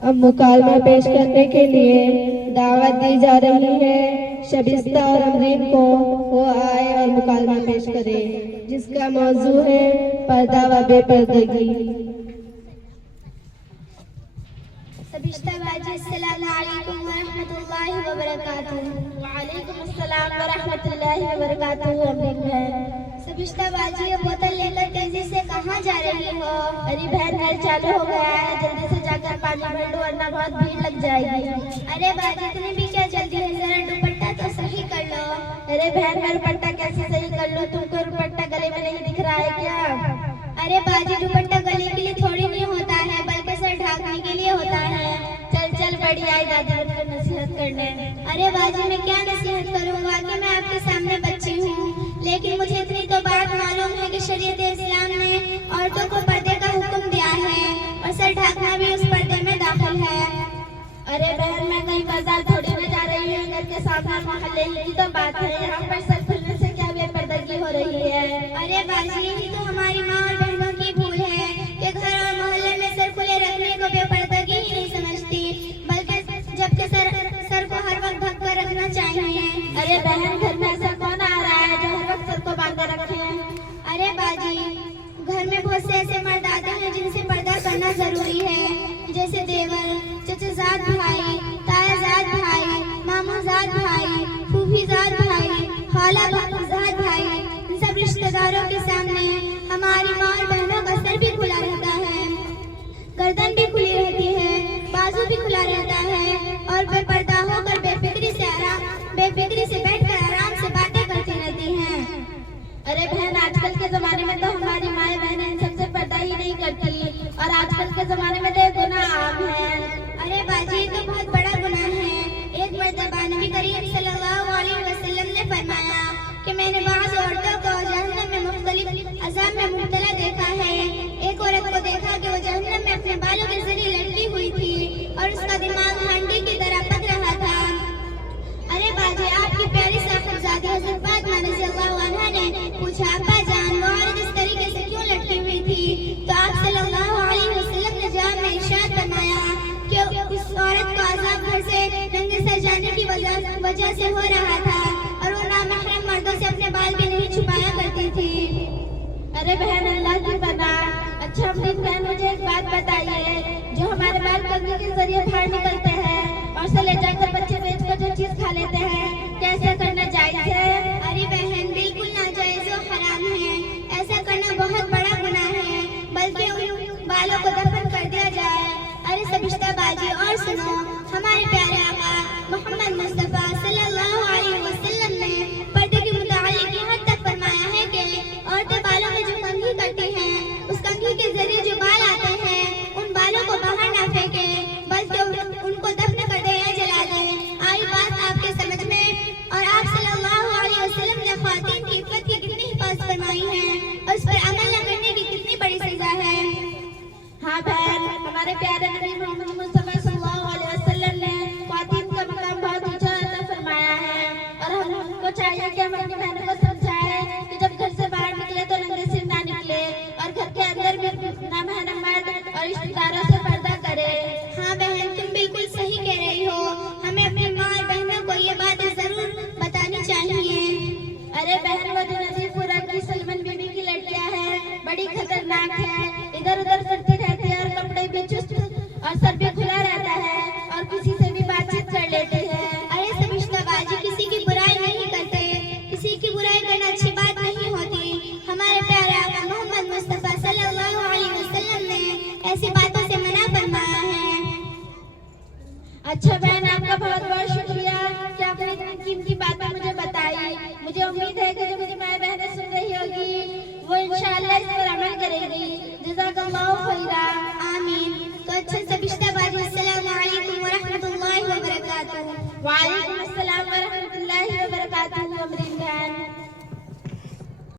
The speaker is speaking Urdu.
اب مکالمہ پیش کرنے کے لیے دعوت دی جا رہی ہے شبستہ اور امرین کو، وہ آئے اور مکالمہ پیش کرے جس کا موضوع ہے پردہ و بے پردگی۔ شبستہ باجی، السلام علیکم ورحمۃ اللہ وبرکاتہ۔ وعلیکم السلام ورحمۃ اللہ وبرکاتہ۔ امرین بہن، شبستہ باجی، یہ بوتل لے کر تیزی سے کہاں جا رہی ہو؟ ارے بہن، نل چالو ہو گیا ہے، جلدی سے جا کر پانی بھر لو ورنہ بہت بھیڑ لگ جائے گی۔ ارے باجی، اتنی بھی کیا جلدی ہے، ذرا دوپٹہ تو صحیح کر لو۔ ارے بہن، میں دوپٹہ کیسے صحیح کر لوں؟ تم کو دوپٹہ گلے میں نہیں دکھ رہا ہے کیا؟ ارے باجی، دوپٹہ گلے کے لیے تھوڑی نہیں ہوتا ہے، بلکہ سر ڈھانکنے کے لیے ہوتا ہے۔ چل چل، بڑی آئی دادی بن کر نصیحت کرنے۔ ارے باجی، میں کیا نصیحت کروں گا کہ میں آپ کے سامنے بچی ہوں، لیکن مجھے اتنی تو بات معلوم ہے کہ شریعت اسلام نے عورتوں کو پردے کا حکم دیا ہے اور سر ڈھانکنا بھی اس پردے میں داخل ہے۔ ارے بہن، میں کہیں بازار تھوڑی میں جا رہی ہوں، گھر کے سامنے محلے کی تو بات ہے، یہاں پر سر کھلنے سے کیا بے پردگی ہو رہی ہے؟ ارے باجی، یہی تو ہماری ماں اور بہنوں کی بھول ہے کہ گھر اور محلے میں سر کھلے رکھنے کو بے پردگی ہی نہیں سمجھتی، بلکہ جبکہ سر کو ہر وقت ڈھک کر رکھنا چاہیے۔ ارے بہن، گھر میں ایسا کون آ رہا ہے جو ہر وقت سر کو باندھے رکھے ہیں؟ ارے باجی، گھر میں بہت سے ایسے مرد آتے ہیں جن سے پردہ کرنا ضروری ہے، جیسے دیور، چچا زاد بھائی، تایا زاد بھائی، ماموں زاد بھائی، پھوپھی زاد بھائی، خالہ زاد بھائی۔ ان سب رشتہ داروں کے سامنے ہماری ماں اور بہنوں کا سر بھی کھلا رہتا ہے، گردن بھی کھلی رہتی ہے، بازو بھی کھلا رہتا ہے، اور بے پردہ ہو کر بے فکری سے بیٹھ کر آرام سے باتیں کرتی رہتی ہیں۔ ارے بہن، آج کل کے زمانے میں تو ہماری مائیں بہنیں ان سب سے پردہ ہی نہیں کرتی، اور آج کل کے زمانے میں تو یہ گناہ عام ہے۔ ارے باجی، یہ تو بہت بڑا گناہ ہے۔ ایک مرتبہ نبی کریم صلی اللہ علیہ وسلم نے فرمایا کہ میں نے بعض عورتوں کو جہنم میں مختلف عذاب میں مبتلا دیکھا ہے۔ ایک عورت کو دیکھا کہ وہ جہنم میں اپنے بالوں کے ذریعے لٹکی ہوئی تھی اور اس کا دماغ ہانڈی کی طرح پک رہا تھا۔ ارے باجی، آپ کی پیاری صاحبزادی حضرت فاطمہ رضی اللہ عنہا نے پوچھا، ابا جان، وہ عورت اس طریقے سے کیوں لٹکی ہوئی تھی؟ تو آپ صلی اللہ علیہ وسلم نے جواب میں ارشاد فرمایا کہ اس عورت کو عذاب گھر سے ننگے سر جانے کی وجہ سے ہو رہا تھا، اور وہ نامحرم مردوں سے اپنے بال بھی نہیں چھپایا کرتی تھی۔ ارے بہن، اللہ کی پناہ۔ اچھا امرین بہن، مجھے ایک بات بتائیے، جو ہمارے بال کنگھی کے ذریعے باہر نکلتے ہیں اور سے لے جا کر بچے بیچ کر جو چیز کھا لیتے ہیں، کیسے کرنا